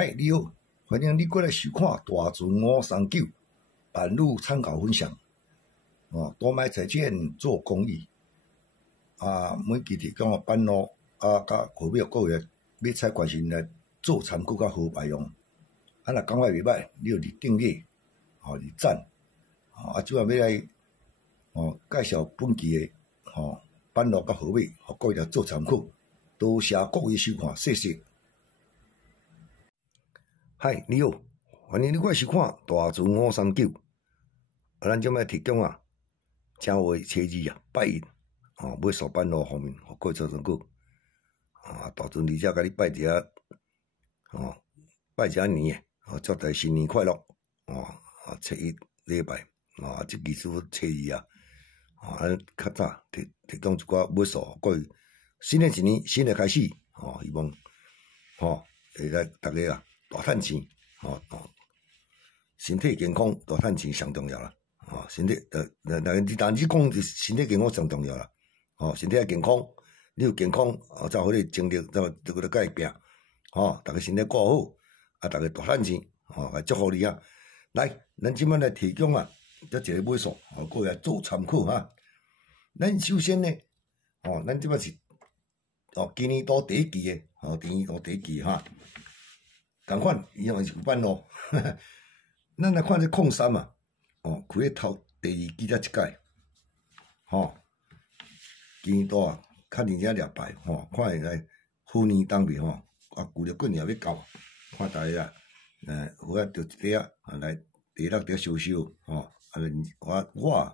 嗨，你好，欢迎你过来收看大船539版路参考分享。多买财建做公益。每期提供版路甲河庙各位买菜关心来做参考甲好排用。若感觉袂歹，你就入订阅，入赞。主要要来介绍本期的版路甲河庙，互各位来做参考。多谢各位收看，谢谢。嗨，你好，欢迎你过来收看大船539。咱即摆提供正月初二拜一，买扫版路方面，互各位做参考。大船伫遮甲你拜一下，拜一下年诶，祝大家新年快乐。初一礼拜，即期是初二较早提供一寡买扫，各位新的一年新的开始，希望会来大家大趁钱，身体健康大趁钱上重要啦，身体但你讲身体健康上重要啦，身体健康，你有健康，才有迄个精力，才个甲伊拼，大家身体顾好，大家大趁钱，祝福你啊！来，咱即摆来提供这一个买数，各位来做参考哈。咱首先呢，咱即摆是今年度第一期的，今年度第一期哈。同款，伊嘛是有版路，咱来看这03嘛，开咧头第二季才一届，今年度较认真抓牌，看会来虎年当面旧了过年也要到，看大家有着一块来第六条收收，我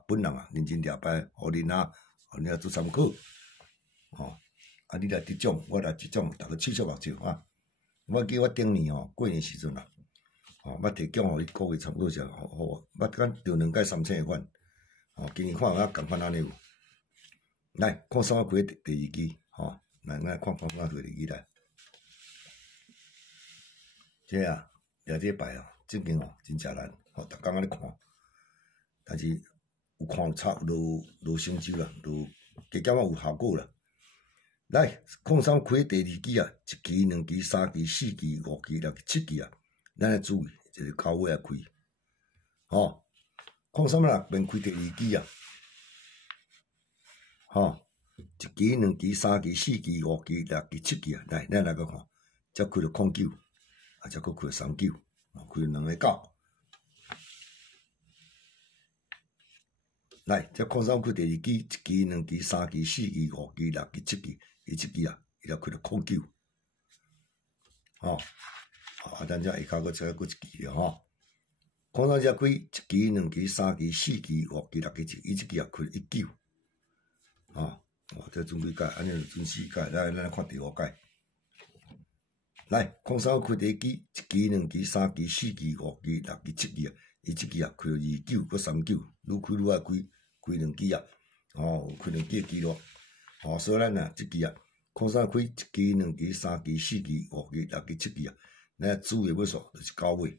本人认真抓牌，互恁互恁做参考，你来得奖，我来得奖，大家手目睭我记我顶年过年时阵捌提供互你各位参考者，捌讲着2届3千款，今年看共款安尼有。来，看3开第二期，来看开第二期来。掠这牌正经真正难，逐工咧看，但是有看有差，有成就啦，加减有效果啦。来，03开第二期1期、2期、3期、4期、5期、6期、7期咱要注意，就是到尾开。03啦，免开第二期1期、2期、3期、4期、5期、6期、7期来，咱来个看，才开了09，才佫开了39，开了2个9。来，这03开第二期1期、2期、3期、4期、5期、6期、7期。伊即期伊就开了09，咱这下骹佫再佫一期了03才开1期、2期、3期、4期、5期、6期、7期，伊即期也开了19，这准几届，安尼就准4届，咱来看第5届。来，03开第一期1期、2期、3期、4期、5期、6期、7期伊即期也开了29，佫39，愈开愈爱开2期开2期记录。所以咱即期03开1期、2期、3期、4期、5期、6期、7期咱主要尾数就是9月。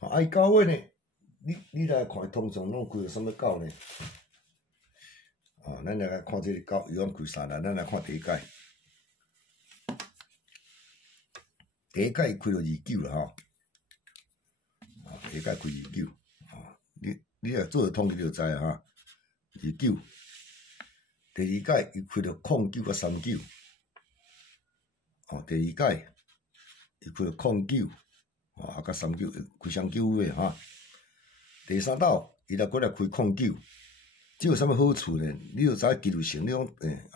伊9月呢，你来看，通常拢开到什么9呢？咱来看这个9，伊讲开3啦，咱来看第一届。第一届开到29啦第一届开29，你若做统计就知29。第二届伊开了09甲39，第二届伊开了09，甲39，开39月第三道伊来过来开09，这有啥物好处呢？你就知技术性，你讲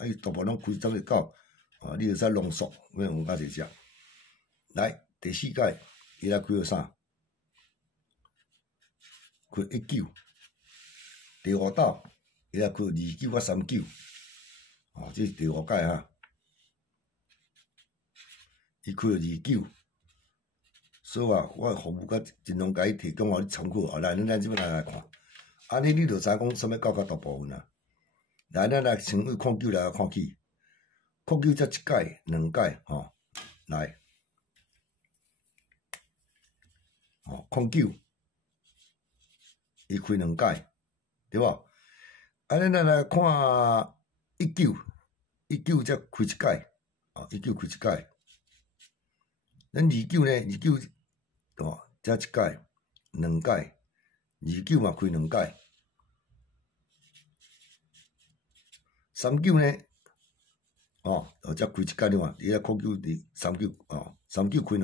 伊大部分拢开10月9，你就知浓缩，要用较济只。来，第四届伊来开了啥？开19，第五道伊来开29甲39。这是第5届伊开了29，所以我服务尽量甲伊提供互你参考。来，咱即摆来看，安尼你就知讲啥物到大部分来，咱来先为09来看起，09才1届、2届来，09伊开2届，对无？咱来看19才开1届，19开1届。咱29呢，29哦，才一届2届，29嘛开2届，39呢，才开一届了嘛，伊遐考究伫39哦，39开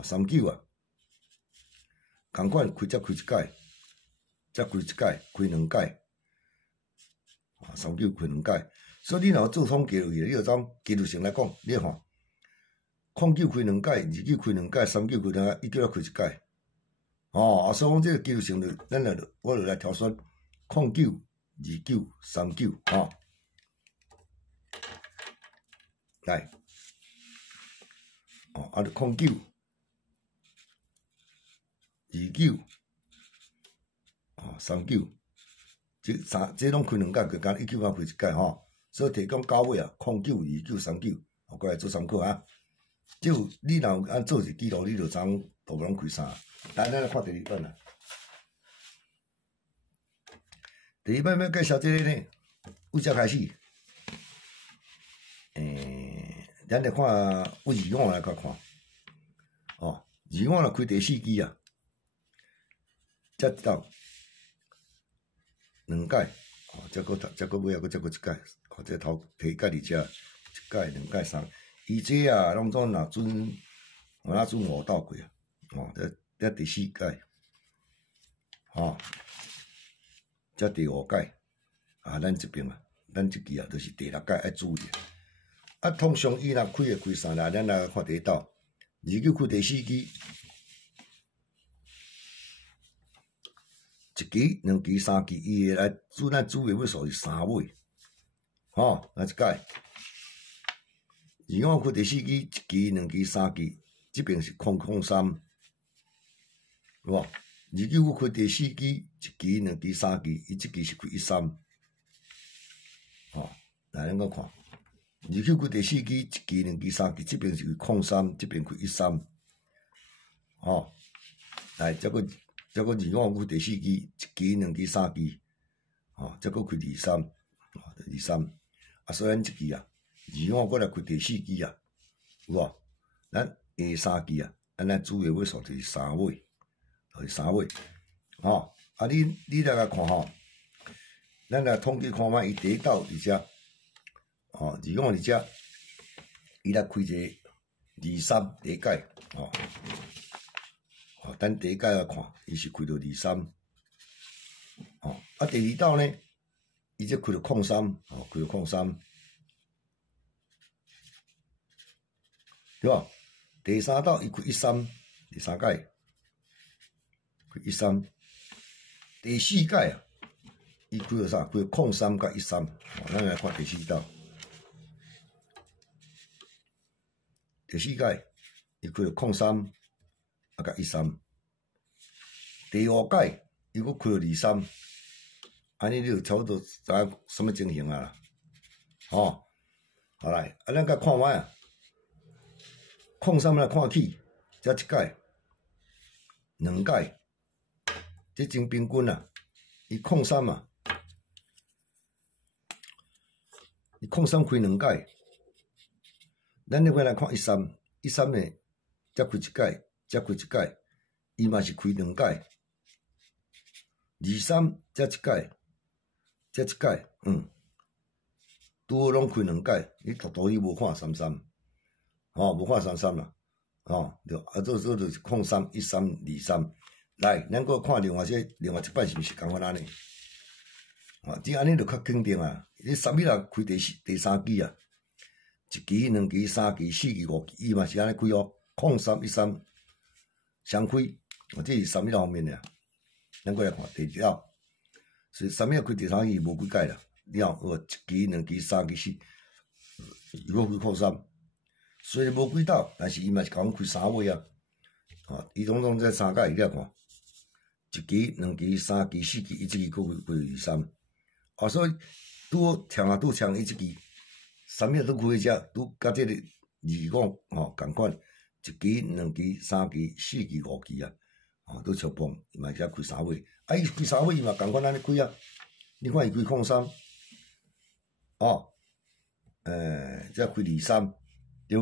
39啊，共款才开一届，才开一届，开2届，39开2届，所以你若做统计落去，你就从技术性来讲，你看。09开2届，29开2届，39开2届，19开一届。所以讲这个技术性就，我就来挑选09、29、39，来，就09、29、39，这拢开2届，就讲19开一届所以提供到尾啊，09、29、39，过来做参考啊。就你若有按做一记录，你就知影大部拢开啥。来，咱来看第2版啊。第2版要介绍这个呢，为啥开始？咱来看为25来看。25若开第4期啊，才到2届，才尾啊，再过一届，这头第1届、2届、1届、2届、3。伊这啊，拢总若准5斗过啊，这第4届，这第5届，咱这边啊，咱这期啊，就是第6届爱注意。通常伊若开啥啦？咱来看第1斗，29开第4期，1期、2期、3期，伊会来咱主要要数是3尾，来一届。25开第4期，1期、2期、3期，这边是003，有无？29开第4期，1期、2期、3期，伊这期是开13，来咱个看，29开第4期，1期、2期、3期，这边是开03，这边开13，来，再个25开第4期，1期、2期、3期，再个开23，所以咱这期啊。25过来开第4期啊，有无？咱下3期啊，咱主要尾数就是3尾，你来看咱来统计看卖伊第1斗伫遮，25伫遮，伊来开一个23第1届，咱第1届来看，伊是开到23，第2斗呢，伊则开到03，开到03。对吧？第3斗伊开13，第3届开13，第4届啊，伊开到啥？开到03甲13。咱来看第4斗，第4届伊开到03甲13，第5届伊佫开到23，安尼你就差不多知影什么情形啊啦？好来，咱甲看卖啊。03来看起，才1届、2届，这真平均啊！伊03嘛，伊03开2届，咱另外来看13呢，才开1届，伊嘛是开2届，23才1届，拄好拢开2届，你独伊无看33。无看33啦，对，做就是03、13、23。来，咱搁看另外一摆是毋是共款安尼？这安尼就较肯定啊！你3月啊开第3期啊，1期、2期、3期、4期、5期，伊嘛是安尼开03、13相开，这是3月方面的。咱搁来看第2斗，所以3月开第3期无几届啦，了1期、2期、3期、4，伊搁开03。虽然无几斗，但是伊嘛是甲阮开3尾啊，伊总这3届，你来看，1期、2期、3期、4期，伊这期佫开23，所以拄好抢伊这期3月都开遮，拄甲这个25共款，1期、2期、3期、4期、5期啊，都相碰，伊嘛才开3尾，伊开3尾伊嘛共款安尼开啊，你看伊开03，才开23。对，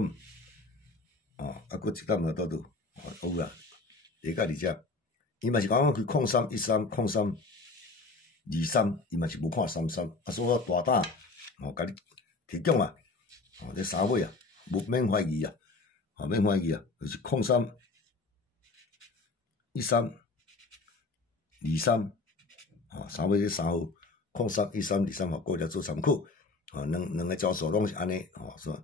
佫一档倒倒，有啦，下甲二只，伊嘛是讲开03130323，伊嘛是无看33，所以我大胆甲你提供啊，这三尾啊，免怀疑啊，免怀疑啊，就是031323，三尾这三号031323，各位做参考，两个招数拢是安尼，是吧？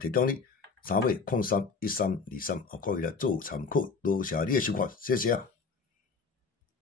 提供你三尾031323，各位来做参考，多谢你的收看，谢谢啊。